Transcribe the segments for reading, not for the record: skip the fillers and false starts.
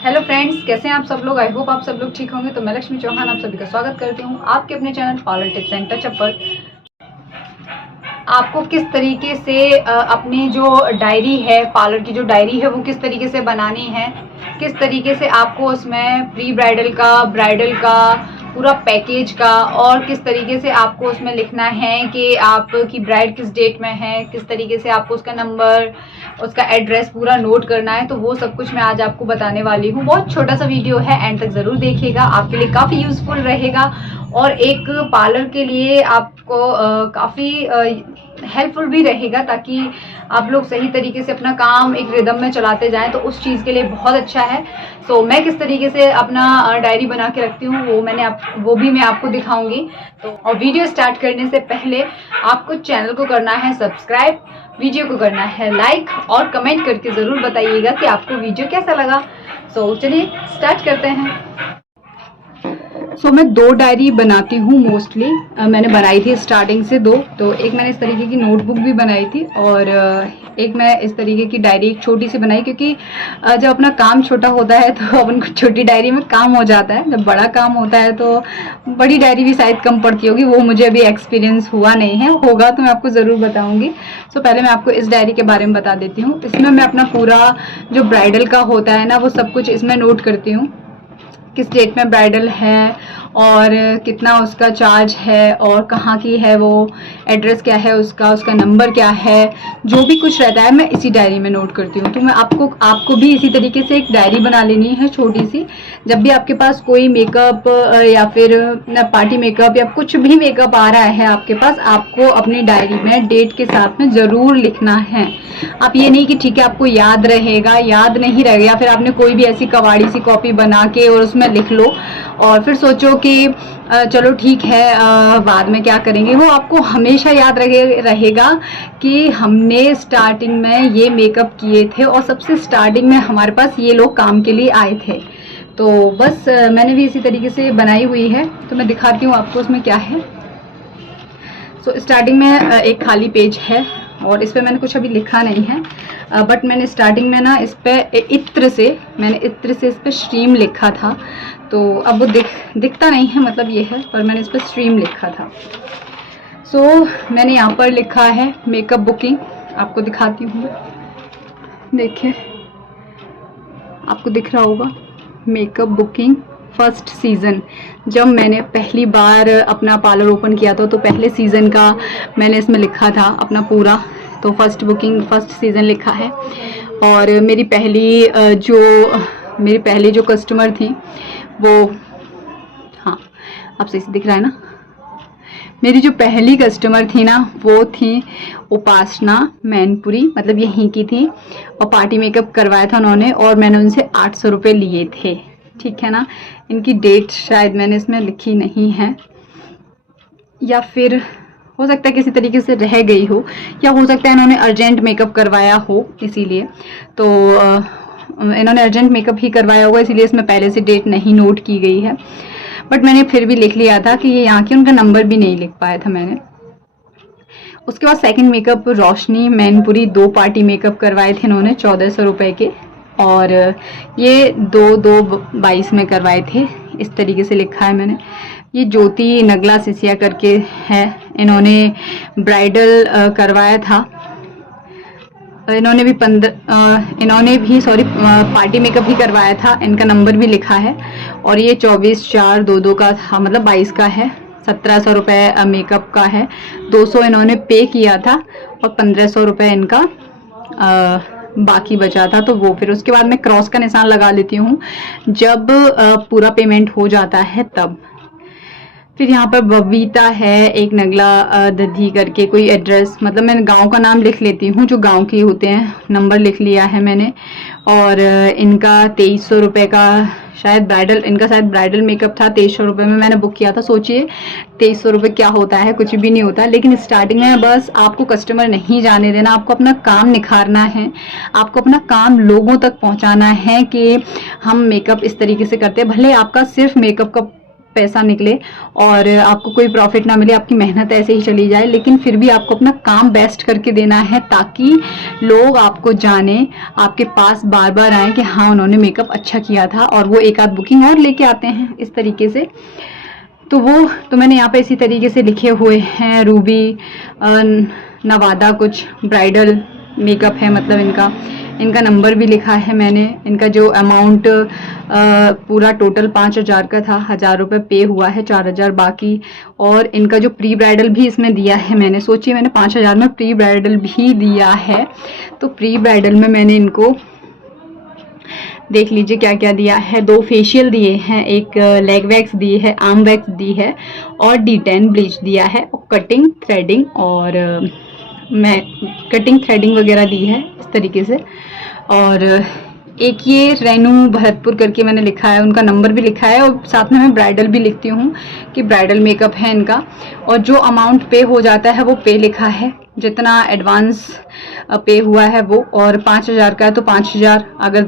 Hello friends, कैसे हैं आप सब लोग। आई होप आप सब लोग ठीक होंगे। तो मैं लक्ष्मी चौहान आप सभी का स्वागत करती हूँ आपके अपने channel parlour tips and touch-up पर। आपको किस तरीके से अपनी जो डायरी है, पार्लर की जो डायरी है वो किस तरीके से बनानी है, किस तरीके से आपको उसमें प्री ब्राइडल का, ब्राइडल का, पूरा पैकेज का, और किस तरीके से आपको उसमें लिखना है कि आपकी ब्राइड किस डेट में है, किस तरीके से आपको उसका नंबर, उसका एड्रेस पूरा नोट करना है। तो वो सब कुछ मैं आज आपको बताने वाली हूँ। बहुत छोटा सा वीडियो है, एंड तक ज़रूर देखिएगा, आपके लिए काफ़ी यूज़फुल रहेगा और एक पार्लर के लिए आपको काफ़ी हेल्पफुल भी रहेगा, ताकि आप लोग सही तरीके से अपना काम एक रिदम में चलाते जाएं। तो उस चीज़ के लिए बहुत अच्छा है। सो मैं किस तरीके से अपना डायरी बना के रखती हूँ वो भी मैं आपको दिखाऊंगी। तो और वीडियो स्टार्ट करने से पहले आपको चैनल को करना है सब्सक्राइब, वीडियो को करना है लाइक और कमेंट करके ज़रूर बताइएगा कि आपको वीडियो कैसा लगा। सो चलिए स्टार्ट करते हैं। मैं 2 डायरी बनाती हूँ मोस्टली। मैंने बनाई थी स्टार्टिंग से 2। तो एक मैंने इस तरीके की नोटबुक भी बनाई थी और एक मैं इस तरीके की डायरी एक छोटी सी बनाई, क्योंकि जब अपना काम छोटा होता है तो अपन को छोटी डायरी में काम हो जाता है। जब बड़ा काम होता है तो बड़ी डायरी भी शायद कम पड़ती होगी। वो मुझे अभी एक्सपीरियंस हुआ नहीं है, होगा तो मैं आपको ज़रूर बताऊँगी। पहले मैं आपको इस डायरी के बारे में बता देती हूँ। इसमें मैं अपना पूरा जो ब्राइडल का होता है ना, वो सब कुछ इसमें नोट करती हूँ। किस डेट में ब्राइडल है और कितना उसका चार्ज है और कहाँ की है, वो एड्रेस क्या है उसका नंबर क्या है, जो भी कुछ रहता है मैं इसी डायरी में नोट करती हूँ। तो मैं आपको भी इसी तरीके से एक डायरी बना लेनी है छोटी सी। जब भी आपके पास कोई मेकअप या फिर पार्टी मेकअप या कुछ भी मेकअप आ रहा है आपके पास, आपको अपनी डायरी में डेट के साथ में ज़रूर लिखना है। आप ये नहीं कि ठीक है आपको याद रहेगा, याद नहीं रहेगा, या फिर आपने कोई भी ऐसी कवाड़ी सी कॉपी बना के और उसमें लिख लो और फिर सोचो कि चलो ठीक है बाद में क्या करेंगे। वो आपको हमेशा याद रहेगा कि हमने स्टार्टिंग में ये मेकअप किए थे और सबसे स्टार्टिंग में हमारे पास ये लोग काम के लिए आए थे। तो बस मैंने भी इसी तरीके से बनाई हुई है। तो मैं दिखाती हूँ आपको उसमें क्या है। स्टार्टिंग में एक खाली पेज है और इस पर मैंने कुछ अभी लिखा नहीं है, बट मैंने स्टार्टिंग में ना इस पर इत्र से इस पर स्ट्रीम लिखा था। तो अब वो दिखता नहीं है, मतलब ये है, पर मैंने इस पर स्ट्रीम लिखा था। मैंने यहाँ पर लिखा है मेकअप बुकिंग। आपको दिखाती हूँ, देखिए आपको दिख रहा होगा मेकअप बुकिंग फर्स्ट सीज़न। जब मैंने पहली बार अपना पार्लर ओपन किया था तो पहले सीज़न का मैंने इसमें लिखा था अपना पूरा। तो फर्स्ट बुकिंग फर्स्ट सीज़न लिखा है। और मेरी पहली जो कस्टमर थी वो, हाँ अब सही से दिख रहा है ना, मेरी जो पहली कस्टमर थी ना वो थी उपासना मैनपुरी, मतलब यहीं की थी, और पार्टी मेकअप करवाया था उन्होंने और मैंने उनसे 800 रुपये लिए थे। ठीक है ना। इनकी डेट शायद मैंने इसमें लिखी नहीं है, या फिर हो सकता है किसी तरीके से रह गई हो, या हो सकता है इन्होंने अर्जेंट मेकअप करवाया हो इसीलिए। तो इन्होंने अर्जेंट मेकअप ही करवाया होगा, इसीलिए इसमें पहले से डेट नहीं नोट की गई है। बट मैंने फिर भी लिख लिया था कि ये यहाँ की, उनका नंबर भी नहीं लिख पाया था मैंने। उसके बाद सेकंड मेकअप रोशनी मैनपुरी, 2 पार्टी मेकअप करवाए थे इन्होंने 1400 रुपये के, और ये 2/22 में करवाए थे। इस तरीके से लिखा है मैंने। ये ज्योति नगला सिसिया करके है, इन्होंने ब्राइडल करवाया था। इन्होंने भी पार्टी मेकअप भी करवाया था, इनका नंबर भी लिखा है। और ये 24/4/22 का था, मतलब 22 का है। 1700 रुपये मेकअप का है, 200 इन्होंने पे किया था और 1500 रुपये इनका बाकी बचा था। तो वो फिर उसके बाद मैं क्रॉस का निशान लगा लेती हूँ जब पूरा पेमेंट हो जाता है तब। फिर यहाँ पर बबीता है, एक नगला दधी करके कोई एड्रेस, मतलब मैंने गांव का नाम लिख लेती हूँ जो गांव के होते हैं, नंबर लिख लिया है मैंने। और इनका 2300 रुपये का शायद ब्राइडल मेकअप था, 2300 रुपये में मैंने बुक किया था। सोचिए 2300 रुपये क्या होता है, कुछ भी नहीं होता। लेकिन स्टार्टिंग में बस आपको कस्टमर नहीं जाने देना, आपको अपना काम निखारना है, आपको अपना काम लोगों तक पहुँचाना है कि हम मेकअप इस तरीके से करते हैं। भले आपका सिर्फ मेकअप का पैसा निकले और आपको कोई प्रॉफिट ना मिले, आपकी मेहनत ऐसे ही चली जाए, लेकिन फिर भी आपको अपना काम बेस्ट करके देना है ताकि लोग आपको जाने, आपके पास बार बार आए कि हाँ उन्होंने मेकअप अच्छा किया था, और वो एक आध बुकिंग और लेके आते हैं इस तरीके से। तो वो तो मैंने यहाँ पे इसी तरीके से लिखे हुए हैं। रूबी नवादा कुछ ब्राइडल मेकअप है, मतलब इनका नंबर भी लिखा है मैंने। इनका जो अमाउंट पूरा टोटल 5,000 का था, 1,000 रुपये पे हुआ है, 4,000 बाकी। और इनका जो प्री ब्राइडल भी इसमें दिया है मैंने, सोचिए मैंने 5,000 में प्री ब्राइडल भी दिया है। तो प्री ब्राइडल में मैंने इनको देख लीजिए क्या क्या दिया है। 2 फेशियल दिए हैं, एक लेग वैक्स दी है, आर्म वैक्स दी है, और D10 ब्लीच दिया है, और कटिंग थ्रेडिंग, और मैं कटिंग थ्रेडिंग वगैरह दी है इस तरीके से। और एक ये रेनू भरतपुर करके मैंने लिखा है, उनका नंबर भी लिखा है, और साथ में मैं ब्राइडल भी लिखती हूँ कि ब्राइडल मेकअप है इनका। और जो अमाउंट पे हो जाता है वो पे लिखा है, जितना एडवांस पे हुआ है वो। और 5,000 का है तो 5,000, अगर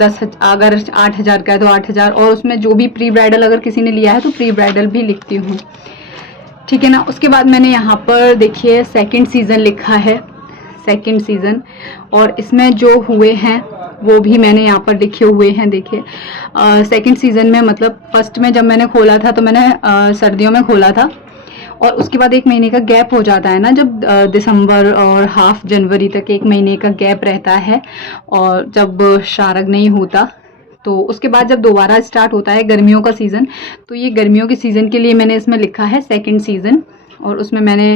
8,000 का है तो 8,000, और उसमें जो भी प्री ब्राइडल अगर किसी ने लिया है तो प्री ब्राइडल भी लिखती हूँ, ठीक है ना। उसके बाद मैंने यहाँ पर देखिए सेकंड सीज़न लिखा है, सेकंड सीज़न, और इसमें जो हुए हैं वो भी मैंने यहाँ पर लिखे हुए हैं। देखिए सेकंड सीज़न में, मतलब फर्स्ट में जब मैंने खोला था तो मैंने सर्दियों में खोला था, और उसके बाद 1 महीने का गैप हो जाता है ना, जब दिसंबर और हाफ जनवरी तक 1 महीने का गैप रहता है, और जब शारग नहीं होता तो उसके बाद जब दोबारा स्टार्ट होता है गर्मियों का सीज़न, तो ये गर्मियों के सीज़न के लिए मैंने इसमें लिखा है सेकंड सीज़न। और उसमें मैंने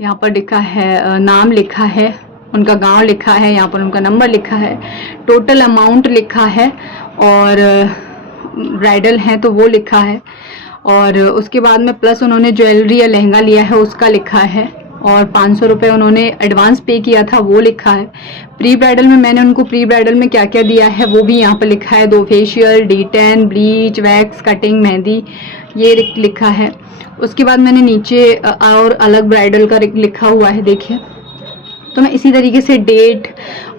यहाँ पर लिखा है, नाम लिखा है, उनका गांव लिखा है, यहाँ पर उनका नंबर लिखा है, टोटल अमाउंट लिखा है, और ब्राइडल हैं तो वो लिखा है। और उसके बाद में प्लस उन्होंने ज्वेलरी या लहंगा लिया है उसका लिखा है, और 500 रुपये उन्होंने एडवांस पे किया था वो लिखा है। प्री ब्राइडल में मैंने उनको प्री ब्राइडल में क्या क्या दिया है वो भी यहाँ पर लिखा है, 2 facial, D10 bleach, wax, cutting, mehndi, ये लिखा है। उसके बाद मैंने नीचे और अलग ब्राइडल का लिखा हुआ है, देखिए। तो मैं इसी तरीके से डेट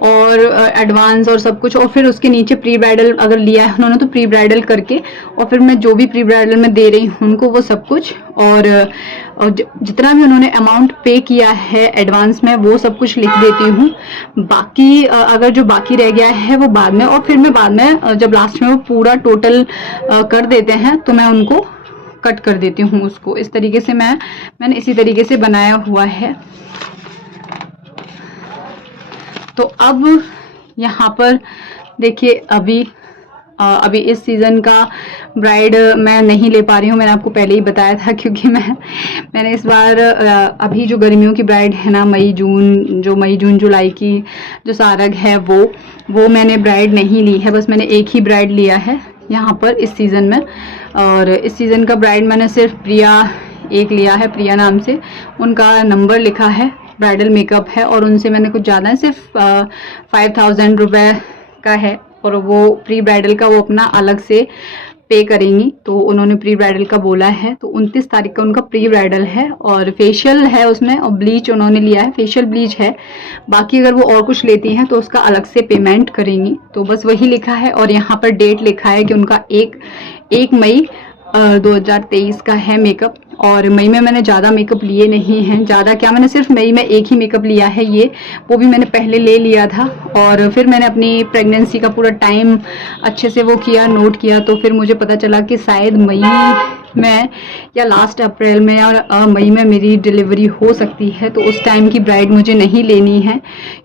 और एडवांस और सब कुछ, और फिर उसके नीचे प्री ब्राइडल अगर लिया है उन्होंने तो प्री ब्राइडल करके, और फिर मैं जो भी प्री ब्राइडल में दे रही हूँ उनको वो सब कुछ, और जितना भी उन्होंने अमाउंट पे किया है एडवांस में वो सब कुछ लिख देती हूँ। बाकी अगर जो बाकी रह गया है वो बाद में, और फिर मैं बाद में जब लास्ट में वो पूरा टोटल कर देते हैं तो मैं उनको कट कर देती हूँ उसको। इस तरीके से मैंने इसी तरीके से बनाया हुआ है। तो अब यहाँ पर देखिए अभी इस सीज़न का ब्राइड मैं नहीं ले पा रही हूँ, मैंने आपको पहले ही बताया था, क्योंकि मैंने इस बार अभी जो गर्मियों की ब्राइड है ना, मई जून जुलाई की जो सारग है वो मैंने ब्राइड नहीं ली है, बस मैंने एक ही ब्राइड लिया है यहाँ पर इस सीज़न में। और इस सीज़न का ब्राइड मैंने सिर्फ प्रिया एक लिया है, प्रिया नाम से, उनका नंबर लिखा है, ब्राइडल मेकअप है, और उनसे मैंने कुछ ज़्यादा सिर्फ 5,000 रुपये का है, और वो प्री ब्राइडल का वो अपना अलग से पे करेंगी, तो उन्होंने प्री ब्राइडल का बोला है। तो 29 तारीख का उनका प्री ब्राइडल है, और फेशियल है उसमें, और ब्लीच उन्होंने लिया है, फेशियल ब्लीच है। बाकी अगर वो और कुछ लेती हैं तो उसका अलग से पेमेंट करेंगी। तो बस वही लिखा है, और यहाँ पर डेट लिखा है कि उनका 1 मई 2023 का है मेकअप। और मई में मैंने ज़्यादा मेकअप लिए नहीं हैं, ज़्यादा क्या, मैंने सिर्फ मई में एक ही मेकअप लिया है, वो भी मैंने पहले ले लिया था, और फिर मैंने अपनी प्रेगनेंसी का पूरा टाइम अच्छे से वो किया, नोट किया, तो फिर मुझे पता चला कि शायद मई में या लास्ट अप्रैल में या मई में मेरी डिलीवरी हो सकती है। तो उस टाइम की ब्राइड मुझे नहीं लेनी है,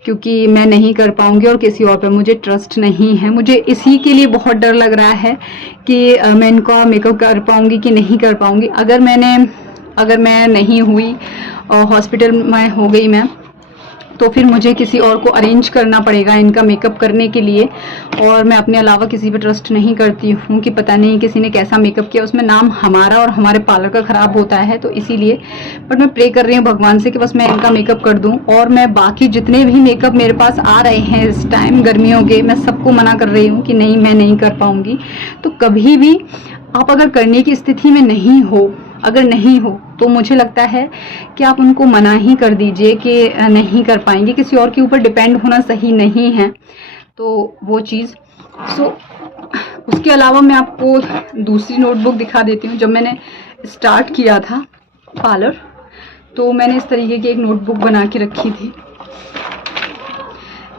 क्योंकि मैं नहीं कर पाऊँगी और किसी और पर मुझे ट्रस्ट नहीं है। मुझे इसी के लिए बहुत डर लग रहा है कि मैं इनका मेकअप कर पाऊँगी कि नहीं कर पाऊँगी। अगर मैं नहीं हुई और हॉस्पिटल में हो गई मैं, तो फिर मुझे किसी और को अरेंज करना पड़ेगा इनका मेकअप करने के लिए, और मैं अपने अलावा किसी पे ट्रस्ट नहीं करती हूँ कि पता नहीं किसी ने कैसा मेकअप किया, उसमें नाम हमारा और हमारे पार्लर का ख़राब होता है। तो इसीलिए बट मैं प्रे कर रही हूँ भगवान से कि बस मैं इनका मेकअप कर दूँ। और मैं बाकी जितने भी मेकअप मेरे पास आ रहे हैं इस टाइम गर्मियों के, मैं सबको मना कर रही हूँ कि नहीं, मैं नहीं कर पाऊँगी। तो कभी भी आप अगर करने की स्थिति में नहीं हो तो मुझे लगता है कि आप उनको मना ही कर दीजिए कि नहीं कर पाएंगे। किसी और के ऊपर डिपेंड होना सही नहीं है, तो वो चीज़। उसके अलावा मैं आपको दूसरी नोटबुक दिखा देती हूँ। जब मैंने स्टार्ट किया था पार्लर, तो मैंने इस तरीके की एक नोटबुक बना के रखी थी।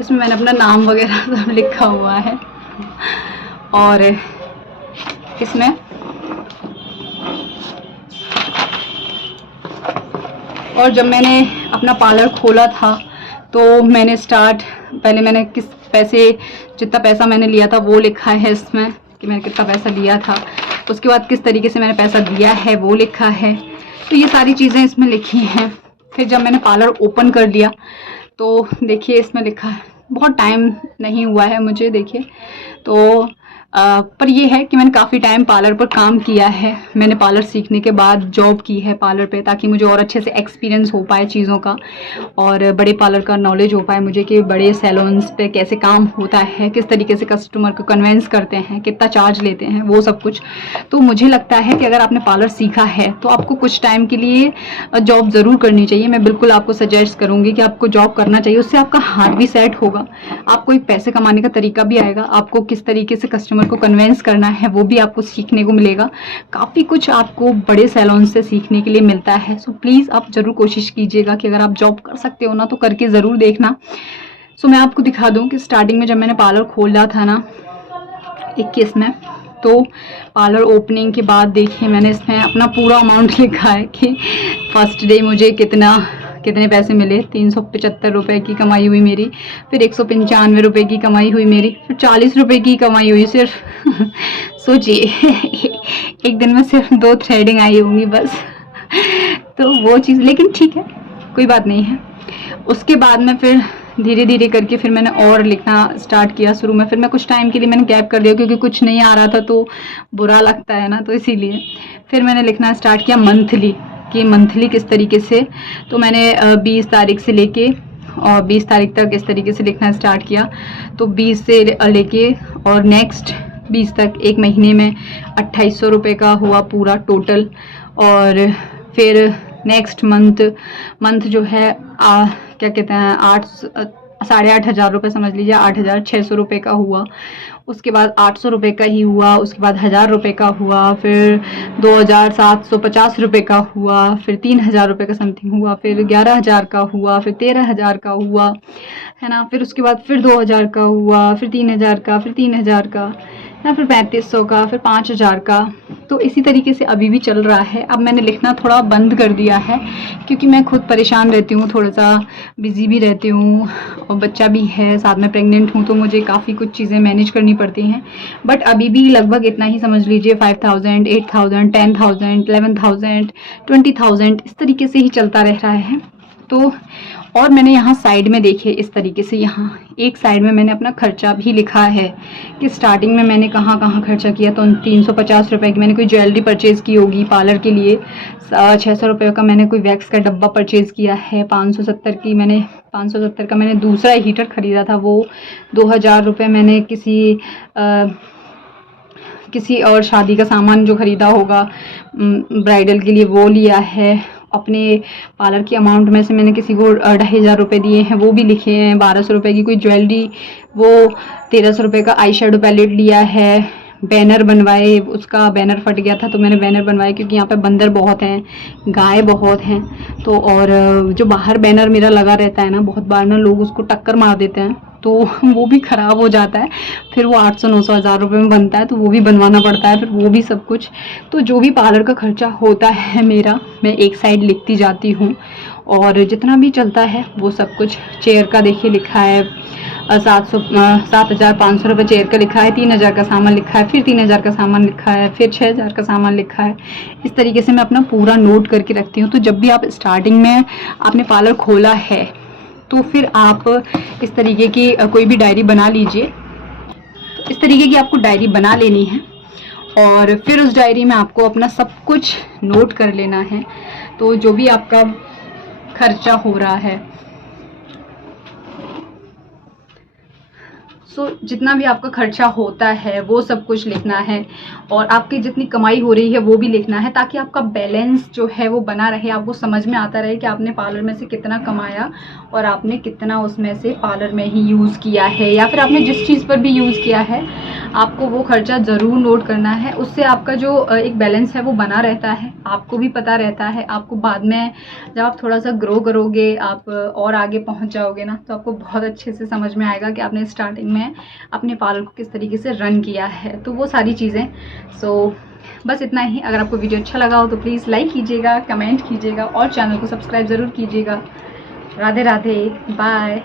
इसमें मैंने अपना नाम वगैरह सब लिखा हुआ है और इसमें और जब मैंने अपना पार्लर खोला था तो मैंने पहले मैंने किस पैसे, जितना पैसा मैंने लिया था वो लिखा है इसमें कि मैंने कितना पैसा लिया था। उसके बाद किस तरीके से मैंने पैसा दिया है वो लिखा है। तो ये सारी चीज़ें इसमें लिखी हैं। फिर जब मैंने पार्लर ओपन कर लिया तो देखिए इसमें लिखा है, बहुत टाइम नहीं हुआ है मुझे, देखिए तो पर ये है कि मैंने काफ़ी टाइम पार्लर पर काम किया है। मैंने पार्लर सीखने के बाद जॉब की है पार्लर पे, ताकि मुझे और अच्छे से एक्सपीरियंस हो पाए चीज़ों का और बड़े पार्लर का नॉलेज हो पाए मुझे कि बड़े सैलून्स पे कैसे काम होता है, किस तरीके से कस्टमर को कन्वेंस करते हैं, कितना चार्ज लेते हैं, वो सब कुछ। तो मुझे लगता है कि अगर आपने पार्लर सीखा है तो आपको कुछ टाइम के लिए जॉब ज़रूर करनी चाहिए। मैं बिल्कुल आपको सजेस्ट करूँगी कि आपको जॉब करना चाहिए। उससे आपका हाथ भी सेट होगा, आपको एक पैसे कमाने का तरीका भी आएगा, आपको किस तरीके से कस्टमर को कन्वेंस करना है वो भी आपको सीखने को मिलेगा। काफ़ी कुछ आपको बड़े सैलून से सीखने के लिए मिलता है। सो प्लीज़ आप ज़रूर कोशिश कीजिएगा कि अगर आप जॉब कर सकते हो ना तो करके ज़रूर देखना। सो मैं आपको दिखा दूं कि स्टार्टिंग में जब मैंने पार्लर खोला था ना 21 में, तो पार्लर ओपनिंग के बाद देखिए मैंने इसमें अपना पूरा अमाउंट लिखा है कि फर्स्ट डे मुझे कितने पैसे मिले। 375 रुपये की कमाई हुई मेरी, फिर 195 रुपये की कमाई हुई मेरी, फिर 40 रुपये की कमाई हुई सिर्फ सोचिए एक दिन में सिर्फ 2 थ्रेडिंग आई होंगी बस तो वो चीज़, लेकिन ठीक है कोई बात नहीं है। उसके बाद में फिर धीरे धीरे करके फिर मैंने और लिखना स्टार्ट किया। शुरू में फिर मैं कुछ टाइम के लिए मैंने गैप कर दिया क्योंकि कुछ नहीं आ रहा था तो बुरा लगता है ना, तो इसीलिए फिर मैंने लिखना स्टार्ट किया मंथली, कि मंथली किस तरीके से। तो मैंने 20 तारीख से लेके और 20 तारीख तक इस तरीके से लिखना स्टार्ट किया। तो 20 से लेके और नेक्स्ट 20 तक एक महीने में 2800 रुपये का हुआ पूरा टोटल। और फिर नेक्स्ट मंथ जो है क्या कहते हैं 8,500 रुपये समझ लीजिए, 8,600 रुपये का हुआ। उसके बाद 800 रुपये का ही हुआ, उसके बाद 1,000 रुपये का हुआ, फिर 2,750 रुपये का हुआ, फिर 3,000 रुपये का समथिंग हुआ, फिर 11,000 का हुआ, फिर 13,000 का हुआ, है ना। फिर उसके बाद फिर 2,000 का हुआ, फिर 3,000 का, फिर 3,000 का ना, फिर 3,500 का, फिर 5,000 का। तो इसी तरीके से अभी भी चल रहा है। अब मैंने लिखना थोड़ा बंद कर दिया है क्योंकि मैं खुद परेशान रहती हूँ, थोड़ा सा बिज़ी भी रहती हूँ और बच्चा भी है, साथ में प्रेग्नेंट हूँ, तो मुझे काफ़ी कुछ चीज़ें मैनेज करनी पड़ती हैं। बट अभी भी लगभग इतना ही समझ लीजिए 5,000, 8,000, 10,000, 11,000, 20,000 इस तरीके से ही चलता रह रहा है। तो और मैंने यहाँ साइड में देखिए इस तरीके से, यहाँ एक साइड में मैंने अपना खर्चा भी लिखा है कि स्टार्टिंग में मैंने कहाँ कहाँ खर्चा किया। तो 350 रुपये की मैंने कोई ज्वेलरी परचेज़ की होगी पार्लर के लिए, 600 रुपये का मैंने कोई वैक्स का डब्बा परचेज़ किया है, 570 का मैंने दूसरा हीटर ख़रीदा था, वो 2,000 रुपये मैंने किसी और शादी का सामान जो ख़रीदा होगा ब्राइडल के लिए वो लिया है। अपने पार्लर की अमाउंट में से मैंने किसी को 2,500 रुपये दिए हैं, वो भी लिखे हैं। 1,200 रुपये की कोई ज्वेलरी, वो 1,300 रुपये का आई शेडो पैलेट लिया है। बैनर बनवाए, उसका बैनर फट गया था तो मैंने बैनर बनवाए क्योंकि यहाँ पे बंदर बहुत हैं, गाय बहुत हैं। तो और जो बाहर बैनर मेरा लगा रहता है ना, बहुत बार ना लोग उसको टक्कर मार देते हैं तो वो भी ख़राब हो जाता है। फिर वो 800, 900, 1,000 रुपये में बनता है तो वो भी बनवाना पड़ता है, फिर वो भी सब कुछ। तो जो भी पार्लर का खर्चा होता है मेरा, मैं एक साइड लिखती जाती हूँ और जितना भी चलता है वो सब कुछ। चेयर का देखिए लिखा है 7,500 रुपये चेयर का लिखा है, 3,000 का सामान लिखा है, फिर 3,000 का सामान लिखा है, फिर 6,000 का सामान लिखा है। इस तरीके से मैं अपना पूरा नोट करके रखती हूँ। तो जब भी आप स्टार्टिंग में आपने पार्लर खोला है तो फिर आप इस तरीके की कोई भी डायरी बना लीजिए। इस तरीके की आपको डायरी बना लेनी है और फिर उस डायरी में आपको अपना सब कुछ नोट कर लेना है। तो जो भी आपका खर्चा हो रहा है, जितना भी आपका खर्चा होता है वो सब कुछ लिखना है और आपकी जितनी कमाई हो रही है वो भी लिखना है, ताकि आपका बैलेंस जो है वो बना रहे, आपको समझ में आता रहे कि आपने पार्लर में से कितना कमाया और आपने कितना उसमें से पार्लर में ही यूज़ किया है, या फिर आपने जिस चीज़ पर भी यूज़ किया है आपको वो खर्चा ज़रूर नोट करना है। उससे आपका जो एक बैलेंस है वो बना रहता है, आपको भी पता रहता है। आपको बाद में जब आप थोड़ा सा ग्रो करोगे, आप और आगे पहुंच जाओगे ना, तो आपको बहुत अच्छे से समझ में आएगा कि आपने स्टार्टिंग में अपने पार्लर को किस तरीके से रन किया है। तो वो सारी चीज़ें, सो बस इतना ही। अगर आपको वीडियो अच्छा लगा हो तो प्लीज़ लाइक कीजिएगा, कमेंट कीजिएगा और चैनल को सब्सक्राइब ज़रूर कीजिएगा। राधे राधे, बाय।